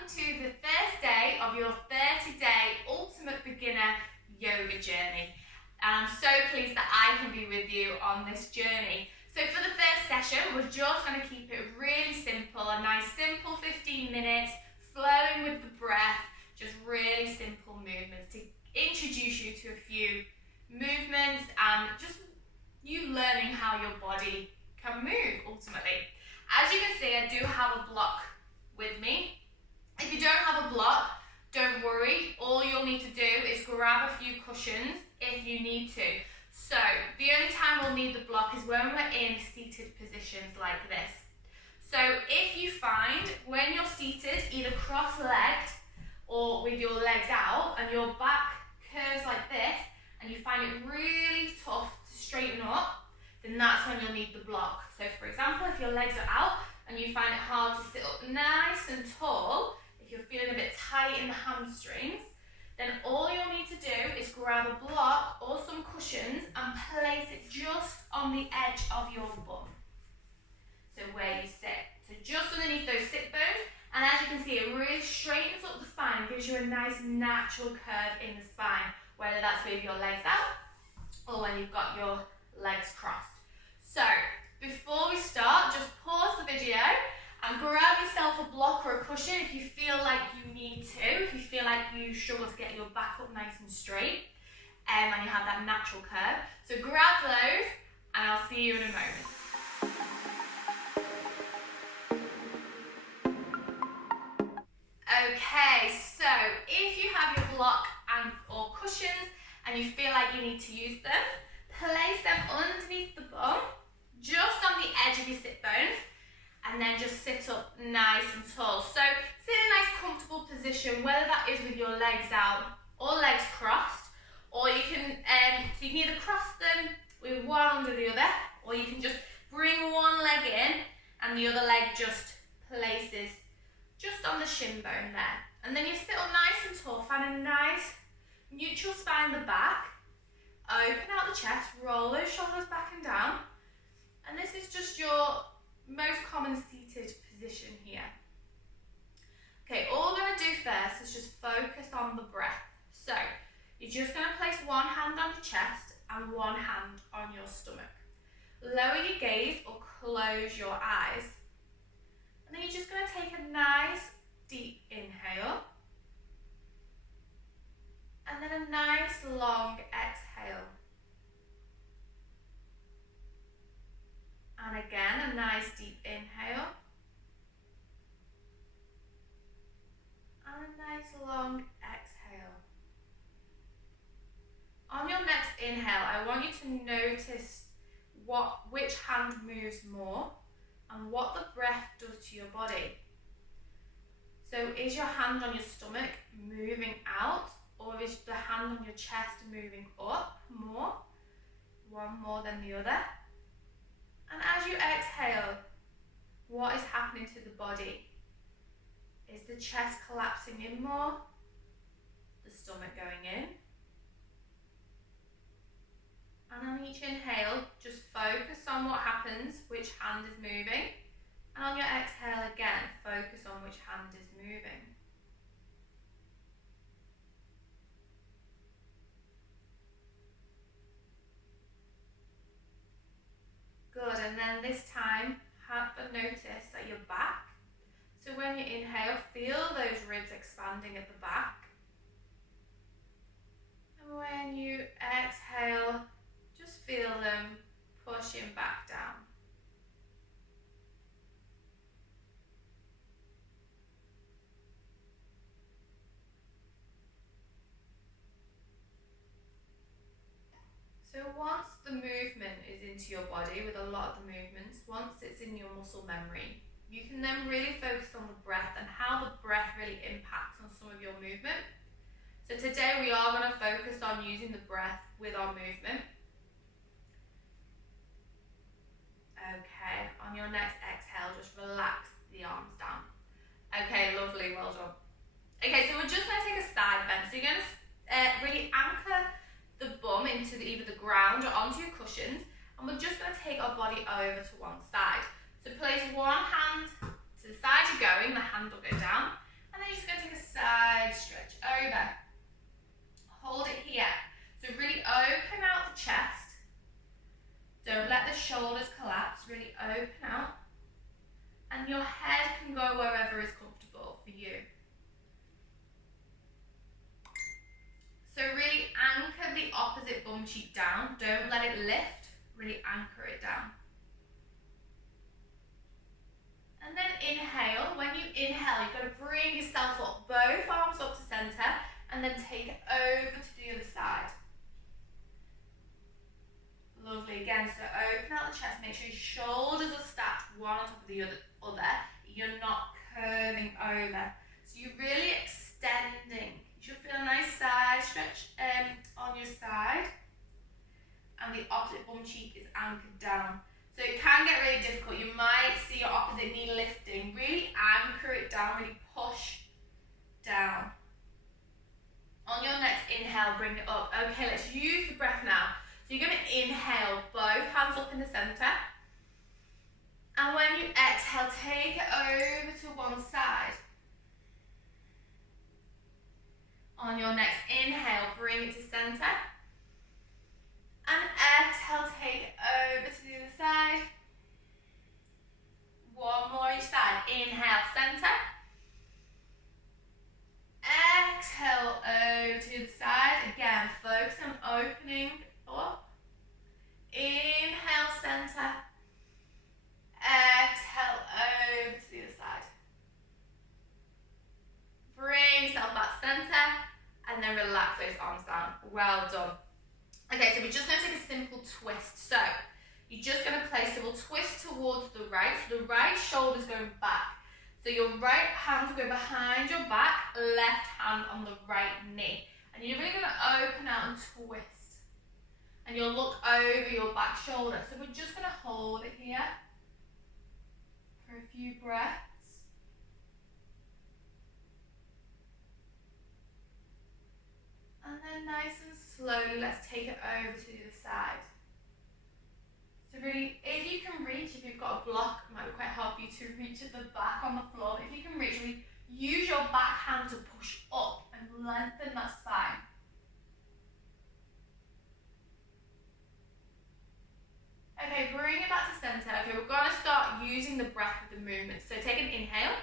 welcome to the first day of your 30-day Ultimate Beginner Yoga Journey. And I'm so pleased that I can be with you on this journey. So for the first session, we're just going to keep it really simple, a nice simple 15 minutes, flowing with the breath, just really simple movements to introduce you to a few movements and just you learning how your body can move ultimately. As you can see, I do have a block with me. If you don't have a block, don't worry. All you'll need to do is grab a few cushions if you need to. So the only time we'll need the block is when we're in seated positions like this. So if you find when you're seated, either cross-legged or with your legs out and your back curves like this, and you find it really tough to straighten up, then that's when you'll need the block. So for example, if your legs are out and you find it hard to sit up nice and tall, if you're feeling a bit tight in the hamstrings, then all you'll need to do is grab a block or some cushions and place it just on the edge of your bum. So where you sit. So just underneath those sit bones, and as you can see, it really straightens up the spine and gives you a nice natural curve in the spine, whether that's with your legs out or when you've got your legs crossed. So before we start, just pause the video and grab yourself a block or a cushion if you feel like you need to, if you feel like you struggle to get your back up nice and straight and you have that natural curve. So grab those and I'll see you in a moment. Okay, so if you have your block or cushions and you feel like you need to use them, place them underneath the bum, just on the edge of your sit bones, and then just sit up nice and tall. So sit in a nice comfortable position, whether that is with your legs out or legs crossed, or you can either cross them with one under the other, or you can just bring one leg in and the other leg just places just on the shin bone there. And then you sit up nice and tall, find a nice neutral spine in the back, open out the chest, roll those shoulders back and down, and this is just your most common seated position here. Okay, all we're going to do first is just focus on the breath. So you're just going to place one hand on your chest and one hand on your stomach. Lower your gaze or close your eyes. And then you're just going to take a nice deep inhale. And then a nice long exhale. And again, a nice deep inhale. And a nice long exhale. On your next inhale, I want you to notice which hand moves more and what the breath does to your body. So is your hand on your stomach moving out, or is the hand on your chest moving up more? One more than the other. And as you exhale, what is happening to the body? Is the chest collapsing in more? The stomach going in? And on each inhale, just focus on what happens, which hand is moving. And on your exhale again, focus on which hand is moving. Good, and then this time, have a notice at your back. So when you inhale, feel those ribs expanding at the back. And when you exhale, just feel them pushing back down. So once the movement is into your body, with a lot of the movements, once it's in your muscle memory, you can then really focus on the breath and how the breath really impacts on some of your movement. So today we are going to focus on using the breath with our movement. Okay, on your next exhale, just relax the arms down. Okay, lovely, well done. Okay, so we're just going to take a side bend. So you're going to really anchor the bum into either the ground or onto your cushions, and we're just going to take our body over to one side. So place one hand to the side you're going, the hand will go down, and then you side stretch over. Hold it here. So really open out the chest. Don't let the shoulders collapse, really open out. And your head can go wherever is comfortable for you. So really anchor the opposite bum cheek down. Don't let it lift, really anchor it down. And then inhale. When you inhale, you've got to bring yourself up, both arms up to center, and then take it over to the other side. Lovely. Again, so open out the chest, make sure your shoulders are stacked one on top of the other. You're not curving over. So you're really extending. You should feel a nice side stretch on your side. And the opposite bum cheek is anchored down. So it can get really difficult. You might see your opposite knee lifting. Really anchor it down, really push down. On your next inhale, bring it up. Okay, let's use the breath now. So you're going to inhale, both hands up in the center. And when you exhale, take it over to one side. On your next inhale, bring it to center. And exhale, take it over to the other side. One more each side. Inhale, center. Exhale, over to the other side. Again, focus on opening up. Inhale, center. Exhale, over to the other side. Bring yourself back center. And then relax those arms down. Well done. Okay, so we're just going to take a simple twist. So you're just going to place, so we'll twist towards the right. So the right shoulder's going back. So your right hand will go behind your back, left hand on the right knee. And you're really going to open out and twist. And you'll look over your back shoulder. So we're just going to hold it here for a few breaths. And then nice and slowly, let's take it over to the other side. So really, if you can reach, if you've got a block, it might be quite hard for you to reach at the back on the floor. If you can reach, really use your back hand to push up and lengthen that spine. Okay, bring it back to center. Okay, we're going to start using the breath with the movement. So take an inhale.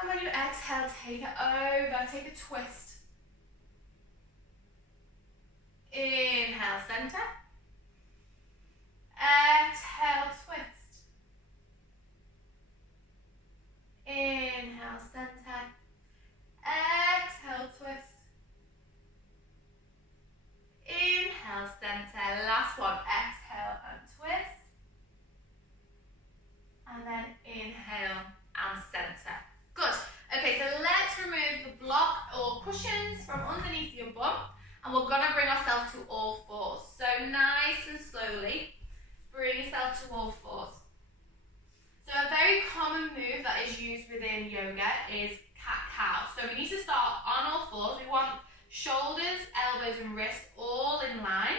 And when you exhale, take it over, take a twist. Inhale, center. Exhale, twist. Inhale, center. Exhale, twist. Inhale, center. Last one. Exhale and twist. And then inhale and center. Good. Okay, so let's remove the block or cushions from underneath your bum. And we're going to bring ourselves to all fours. So nice and slowly, bring yourself to all fours. So a very common move that is used within yoga is cat-cow. So we need to start on all fours. We want shoulders, elbows and wrists all in line.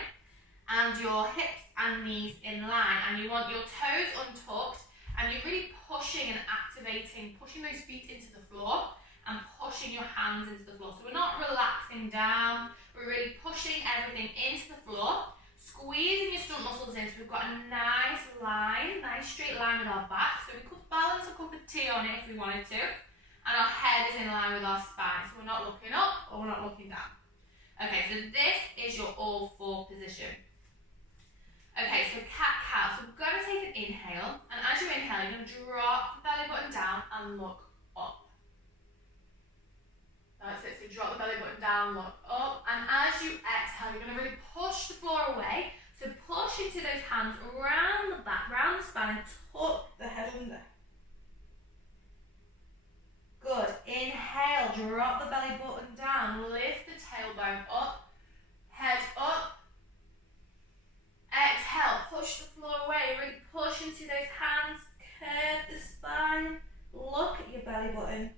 And your hips and knees in line. And you want your toes untucked. And you're really pushing and activating, pushing those feet into the floor. And pushing your hands into the floor. So we're not relaxing down. We're really pushing everything into the floor, squeezing your stomach muscles in, so we've got a nice line, nice straight line with our back. So we could balance a cup of tea on it if we wanted to, and our head is in line with our spine. So we're not looking up or we're not looking down. Okay, so this is your all four position. Okay, so cat-cow. So we're going to take an inhale, and as you inhale, you're going to drop the belly button down and look up. That's it, so drop the belly button down, look up, and as you exhale, you're going to really push the floor away. So push into those hands around the back, round the spine, and tuck the head under. Good. Inhale, drop the belly button down, lift the tailbone up, head up. Exhale, push the floor away, really push into those hands, curve the spine, look at your belly button.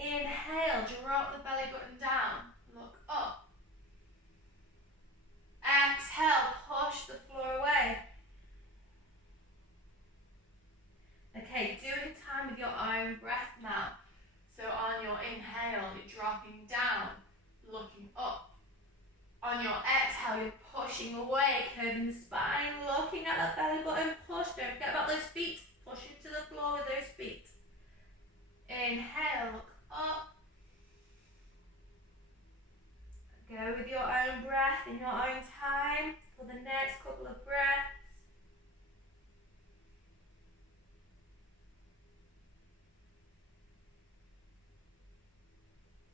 Inhale, drop the belly button down, look up. Exhale, push the floor away. Okay, do it in time with your own breath now. So our inhale, you're dropping down, looking up. On your exhale, you're pushing away, curving the spine, looking at that belly button, push. Don't forget about those feet. Push into the floor with those feet. Inhale, look up. Go with your own breath in your own time for the next couple of breaths.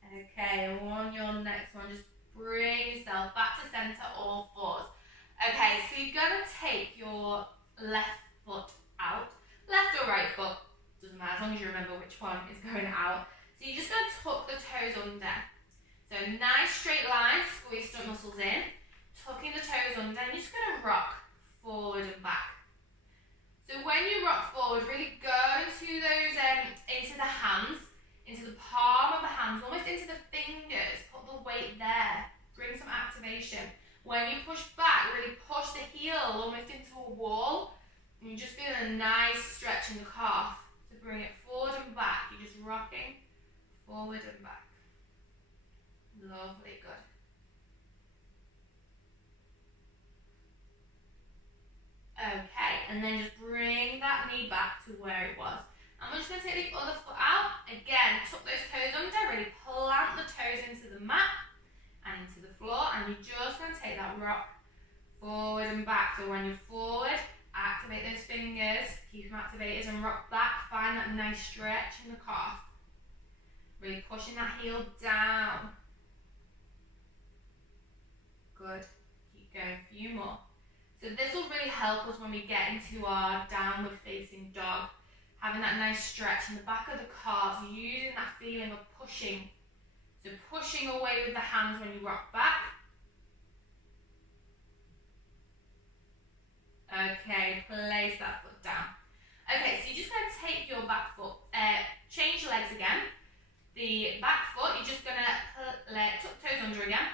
Okay, and on your next one, just bring yourself back to center, all fours. Okay, so you're going to take your left foot out. Left or right foot, doesn't matter, as long as you remember which one is going out. So you're just going to tuck the toes under. So nice straight line, squeeze stomach muscles in, tucking the toes under, and you're just going to rock forward and back. So when you rock forward, really go into those, into the hands, into the palm of the hands, almost into the fingers, put the weight there, bring some activation. When you push back, really push the heel almost into a wall, and you just feel a nice stretch in the calf. So bring it forward and back, you're just rocking forward and back. Lovely, good. Okay, and then just bring that knee back to where it was. And we're just going to take the other foot out. Again, tuck those toes under, really plant the toes into the mat and into the floor, and you're just going to take that rock forward and back. So when you're forward, activate those fingers, keep them activated, and rock back. Find that nice stretch in the calf. Really pushing that heel down. Good. Keep going, a few more. So this will really help us when we get into our downward facing dog. Having that nice stretch in the back of the calves, using that feeling of pushing. So pushing away with the hands when you rock back. Okay, place that foot down. Okay, so you're just going to take your back foot, change your legs again. The back foot, you're just going to tuck toes under again.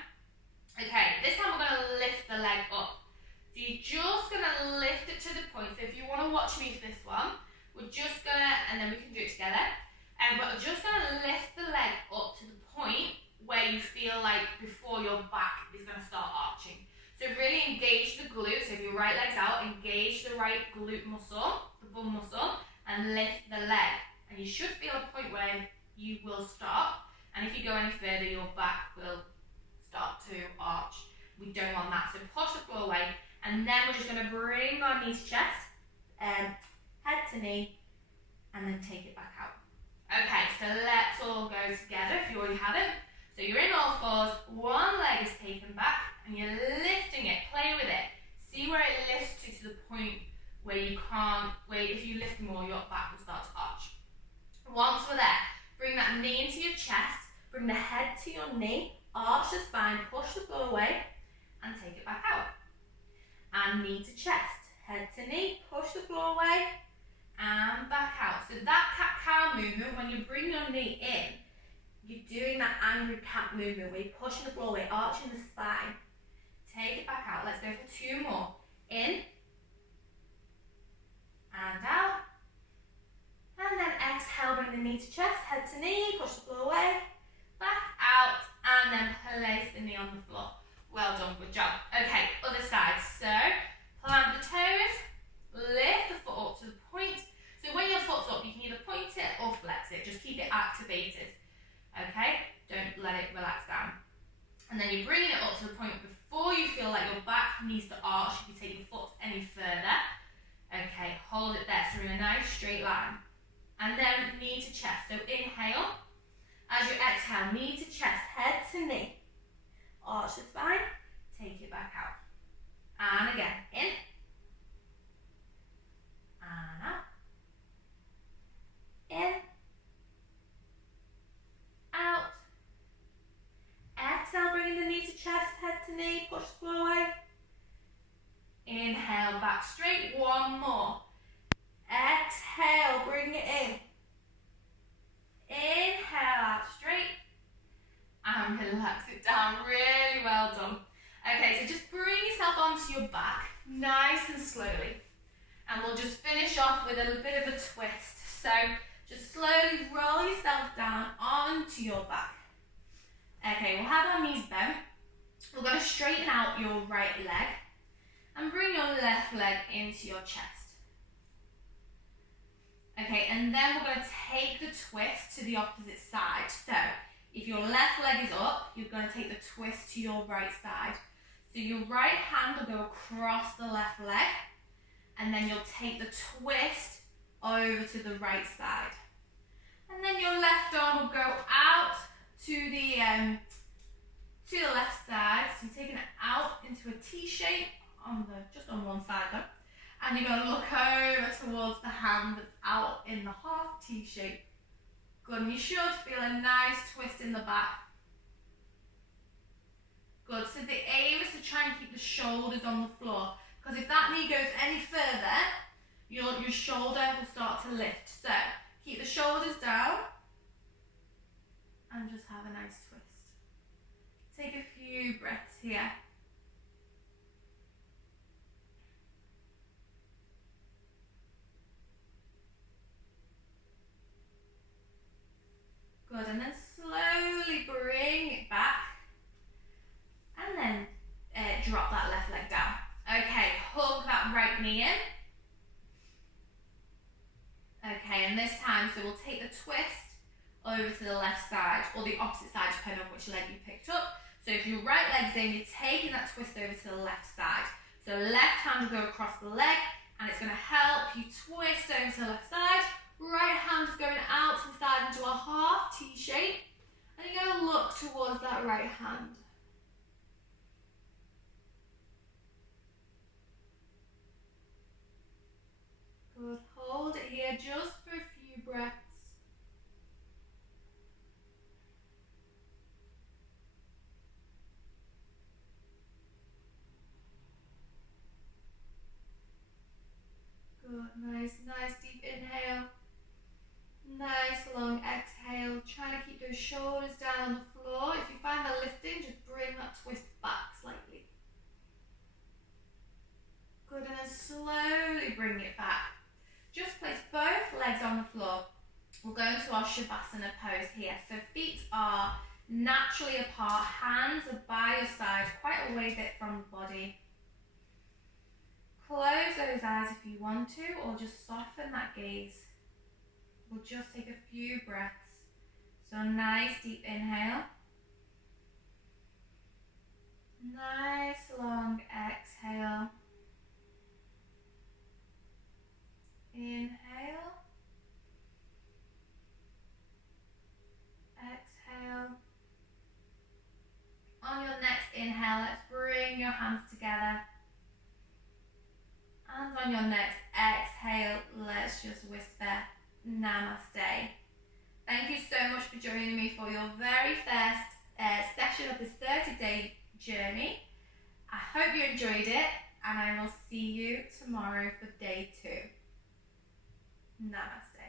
Okay, this time we're going to lift the leg up. So you're just going to lift it to the point. So if you want to watch me for this one, we're just going to, and then we can do it together. And we're just going to lift the leg up to the point where you feel like before your back is going to start arching. So really engage the glute. So if your right leg's out, engage the right glute muscle, the bum muscle, and lift the leg. And you should feel a point where you will stop. And if you go any further, your back will start to arch. We don't want that. So push the floor away. And then we're just going to bring our knee to chest, head to knee, and then take it back out. Okay, so let's all go together if you already haven't. So you're in all fours, one leg is taken back, and you're lifting it, play with it. See where it lifts to the point where you can't, where if you lift more, your back will start to arch. Once we're there, bring that knee into your chest, bring the head to your knee, arch the spine, push the floor away, and take it back out. And knee to chest, head to knee, push the floor away, and back out. So that cat-cow movement, when you bring your knee in, you're doing that angry cat movement where you're pushing the floor away, arching the spine. Take it back out. Let's go for two more. In, and out. And then exhale, bring the knee to chest, head to knee, push the floor away, back out, and then place the knee on the floor. Well done, good job. Okay, other side. So, plant the toes, lift the foot up to the point. So when your foot's up, you can either point it or flex it. Just keep it activated. Okay, don't let it relax down. And then you're bringing it up to the point before you feel like your back needs to arch if you take your foot any further. Okay, hold it there, so in a nice straight line. And then knee to chest. So inhale. As you exhale, knee to chest, head to knee. Arch the spine, take it back out. And again, in. And out. In. Out. Exhale, bringing the knee to chest, head to knee, push the floor away. Inhale, back straight, one more. Exhale, bring it in. Inhale, out straight. And relax it down, really well done. Okay, so just bring yourself onto your back, nice and slowly. And we'll just finish off with a bit of a twist. So Just slowly roll yourself down onto your back. Okay, we'll have our knees bent. We're going to straighten out your right leg and bring your left leg into your chest. Okay, and then we're going to take the twist to the opposite side. So, if your left leg is up, you're going to take the twist to your right side. So your right hand will go across the left leg, and then you'll take the twist over to the right side. And then your left arm will go out to the left side. So you're taking it out into a T shape just on one side though. And you're going to look over towards the hand that's out in the half T shape. Good, and you should feel a nice twist in the back. Good, so the aim is to try and keep the shoulders on the floor, because if that knee goes any further, your shoulder will start to lift. So keep the shoulders down and just have a nice twist. Take a few breaths here. Good, and then slowly bring it back, and then drop that left leg down. Okay, hug that right knee in. Okay, and this time, so we'll take the twist over to the left side, or the opposite side, depending on which leg you picked up. So if your right leg's in, you're taking that twist over to the left side. So left hand will go across the leg, and it's going to help you twist over to the left side. Right hand is going out to the side into a half T shape, and you're going to look towards that right hand. Good, hold it here just for a few breaths. Good, nice deep inhale. Nice long exhale. Trying to keep those shoulders down on the floor. If you find that lifting, just bring that twist back slightly. Good, and then slowly bring it back. Just place both legs on the floor. We'll go into our Shavasana pose here. So feet are naturally apart, hands are by your side, quite a way bit from the body. Close those eyes if you want to, or just soften that gaze. We'll just take a few breaths. So nice deep inhale. Nice long exhale. Inhale. Exhale. On your next inhale, let's bring your hands together. And on your next exhale, let's just whisper Namaste. Thank you so much for joining me for your very first session of this 30-day journey. I hope you enjoyed it, and I will see you tomorrow for day 2. Namaste.